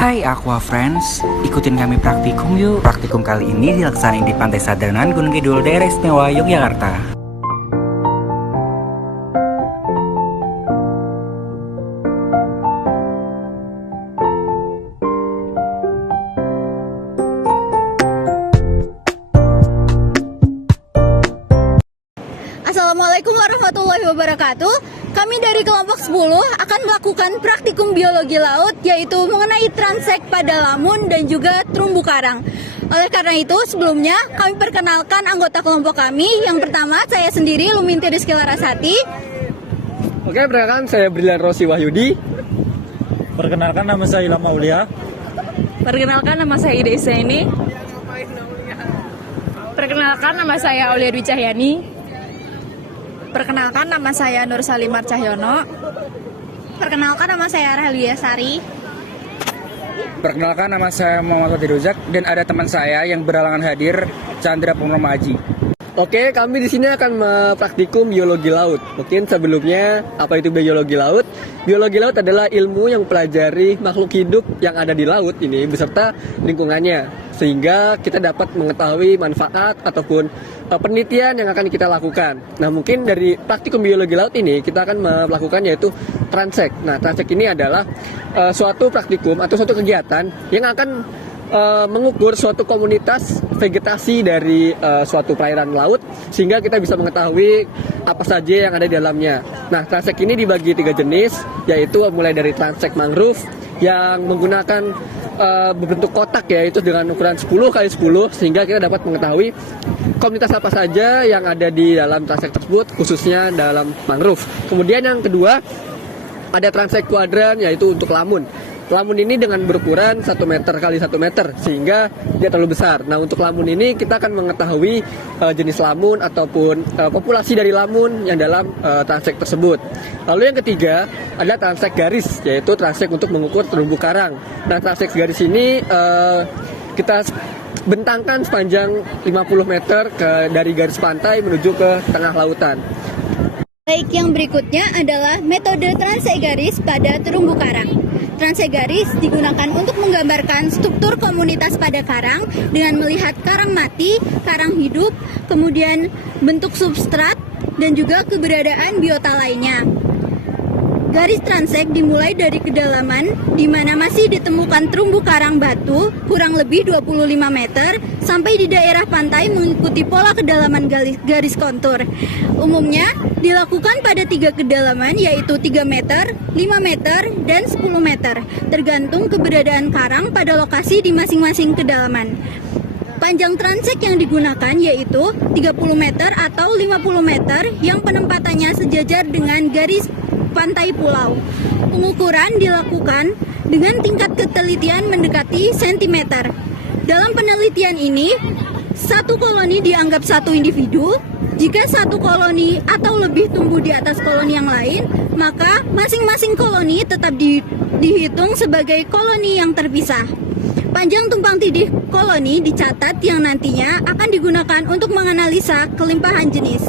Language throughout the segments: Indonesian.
Hai Aqua Friends, ikutin kami praktikum yuk. Praktikum kali ini dilaksanain di Pantai Sadranan, Gunung Kidul, daerah istimewa Yogyakarta. Assalamualaikum warahmatullahi wabarakatuh. Kami dari kelompok 10 akan melakukan praktikum biologi laut, yaitu mengenai transek pada lamun dan juga terumbu karang. Oleh karena itu, sebelumnya kami perkenalkan anggota kelompok kami. Yang pertama, saya sendiri, Luminti Rizky Larasati. Oke, perkenalkan saya Brilian Rosi Wahyudi. Perkenalkan nama saya Ilham Aulia. Perkenalkan nama saya Ida Isaini. Perkenalkan nama saya Aulia Dwi Cahyani. Perkenalkan nama saya Nur Salimar Cahyono. Perkenalkan nama saya Rahlia Sari. Perkenalkan nama saya Muhammad Fatih Ruzak dan ada teman saya yang berhalangan hadir, Chandra Purnama Aji. Oke, kami di sini akan mempraktikum biologi laut. Mungkin sebelumnya, apa itu biologi laut? Biologi laut adalah ilmu yang mempelajari makhluk hidup yang ada di laut ini beserta lingkungannya, sehingga kita dapat mengetahui manfaat ataupun penelitian yang akan kita lakukan. Nah, mungkin dari praktikum biologi laut ini kita akan melakukan yaitu transek. Nah, transek ini adalah suatu praktikum atau suatu kegiatan yang akan mengukur suatu komunitas vegetasi dari suatu perairan laut, sehingga kita bisa mengetahui apa saja yang ada di dalamnya. Nah, transek ini dibagi 3 jenis, yaitu mulai dari transek mangrove yang menggunakan berbentuk kotak, yaitu dengan ukuran 10 x 10, sehingga kita dapat mengetahui komunitas apa saja yang ada di dalam transek tersebut, khususnya dalam mangrove. Kemudian yang kedua, ada transek kuadran, yaitu untuk lamun. Lamun ini dengan berukuran 1 meter x 1 meter, sehingga dia terlalu besar. Nah, untuk lamun ini kita akan mengetahui jenis lamun ataupun populasi dari lamun yang dalam transek tersebut. Lalu yang ketiga ada transek garis, yaitu transek untuk mengukur terumbu karang. Nah, transek garis ini kita bentangkan sepanjang 50 meter dari garis pantai menuju ke tengah lautan. Baik, yang berikutnya adalah metode transek garis pada terumbu karang. Transek garis digunakan untuk menggambarkan struktur komunitas pada karang dengan melihat karang mati, karang hidup, kemudian bentuk substrat, dan juga keberadaan biota lainnya. Garis transek dimulai dari kedalaman di mana masih ditemukan terumbu karang batu kurang lebih 25 meter sampai di daerah pantai mengikuti pola kedalaman garis kontur. Umumnya dilakukan pada 3 kedalaman, yaitu 3 meter, 5 meter, dan 10 meter, tergantung keberadaan karang pada lokasi di masing-masing kedalaman. Panjang transek yang digunakan yaitu 30 meter atau 50 meter yang penempatannya sejajar dengan garis pantai pulau. Pengukuran dilakukan dengan tingkat ketelitian mendekati sentimeter. Dalam penelitian ini, satu koloni dianggap satu individu. Jika satu koloni atau lebih tumbuh di atas koloni yang lain, maka masing-masing koloni tetap dihitung sebagai koloni yang terpisah. Panjang tumpang tindih koloni dicatat yang nantinya akan digunakan untuk menganalisa kelimpahan jenis.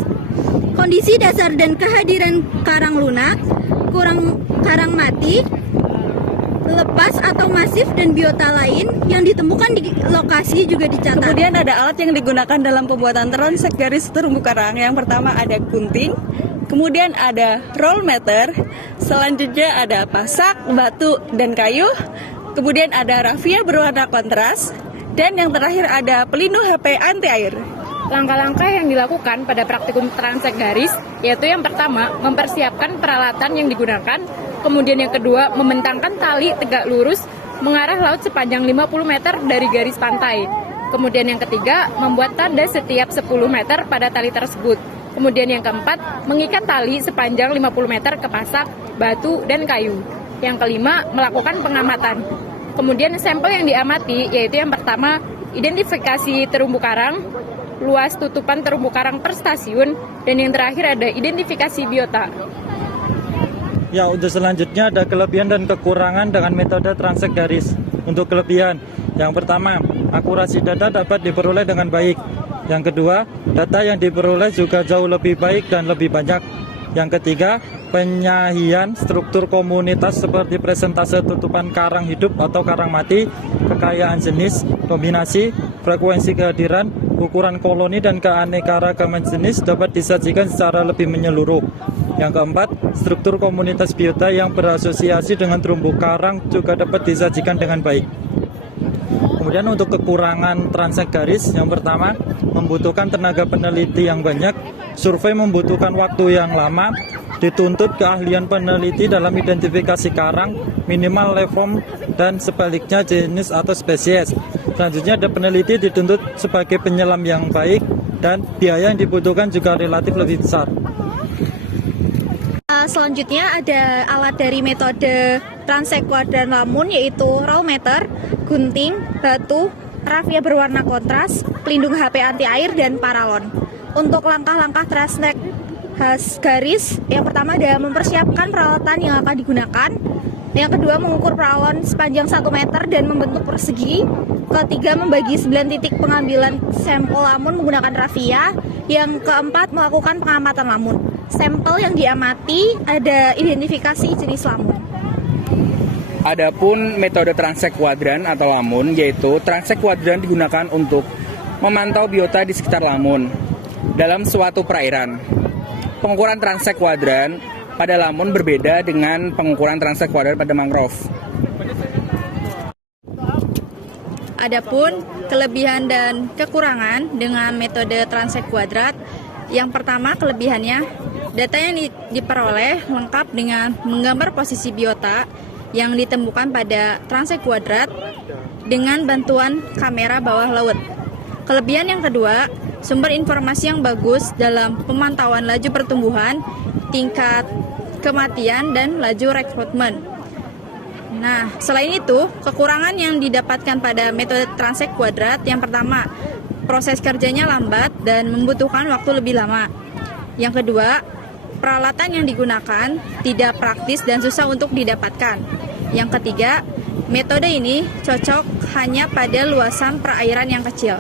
Kondisi dasar dan kehadiran karang lunak, karang mati, lepas atau masif, dan biota lain yang ditemukan di lokasi juga dicatat. Kemudian ada alat yang digunakan dalam pembuatan transek garis terumbu karang. Yang pertama ada gunting, kemudian ada roll meter, selanjutnya ada pasak, batu, dan kayu, kemudian ada rafia berwarna kontras, dan yang terakhir ada pelindung HP anti air. Langkah-langkah yang dilakukan pada praktikum transek garis yaitu yang pertama, mempersiapkan peralatan yang digunakan, kemudian yang kedua, membentangkan tali tegak lurus mengarah laut sepanjang 50 meter dari garis pantai. Kemudian yang ketiga, membuat tanda setiap 10 meter pada tali tersebut. Kemudian yang keempat, mengikat tali sepanjang 50 meter ke pasak, batu, dan kayu. Yang kelima, melakukan pengamatan. Kemudian sampel yang diamati yaitu yang pertama, identifikasi terumbu karang, luas tutupan terumbu karang per stasiun, dan yang terakhir ada identifikasi biota. Ya, untuk selanjutnya ada kelebihan dan kekurangan dengan metode transek garis. Untuk kelebihan, yang pertama, akurasi data dapat diperoleh dengan baik. Yang kedua, data yang diperoleh juga jauh lebih baik dan lebih banyak. Yang ketiga, penyahian struktur komunitas seperti presentase tutupan karang hidup atau karang mati, kekayaan jenis, kombinasi, frekuensi kehadiran, ukuran koloni dan keanekaragaman jenis dapat disajikan secara lebih menyeluruh. Yang keempat, struktur komunitas biota yang berasosiasi dengan terumbu karang juga dapat disajikan dengan baik. Kemudian untuk kekurangan transek garis, yang pertama membutuhkan tenaga peneliti yang banyak, survei membutuhkan waktu yang lama, dituntut keahlian peneliti dalam identifikasi karang, minimal levom dan sebaliknya jenis atau spesies. Selanjutnya ada peneliti dituntut sebagai penyelam yang baik dan biaya yang dibutuhkan juga relatif lebih besar. Selanjutnya ada alat dari metode transek kuadran lamun yaitu roll meter, gunting, batu, rafia berwarna kontras, pelindung HP anti air, dan paralon. Untuk langkah-langkah transek garis, yang pertama ada mempersiapkan peralatan yang akan digunakan. Yang kedua, mengukur paralon sepanjang 1 meter dan membentuk persegi. Ketiga, membagi 9 titik pengambilan sampel lamun menggunakan rafia. Yang keempat, melakukan pengamatan lamun. Sampel yang diamati ada identifikasi jenis lamun. Adapun metode transek kuadran atau lamun, yaitu transek kuadran digunakan untuk memantau biota di sekitar lamun dalam suatu perairan. Pengukuran transek kuadran pada lamun berbeda dengan pengukuran transek kuadran pada mangrove. Adapun kelebihan dan kekurangan dengan metode transek kuadrat, yang pertama kelebihannya, data yang diperoleh lengkap dengan menggambar posisi biota yang ditemukan pada transek kuadrat dengan bantuan kamera bawah laut. Kelebihan yang kedua, sumber informasi yang bagus dalam pemantauan laju pertumbuhan, tingkat kematian, dan laju rekrutmen. Nah, selain itu, kekurangan yang didapatkan pada metode transek kuadrat, yang pertama, proses kerjanya lambat dan membutuhkan waktu lebih lama. Yang kedua, peralatan yang digunakan tidak praktis dan susah untuk didapatkan. Yang ketiga, metode ini cocok hanya pada luasan perairan yang kecil.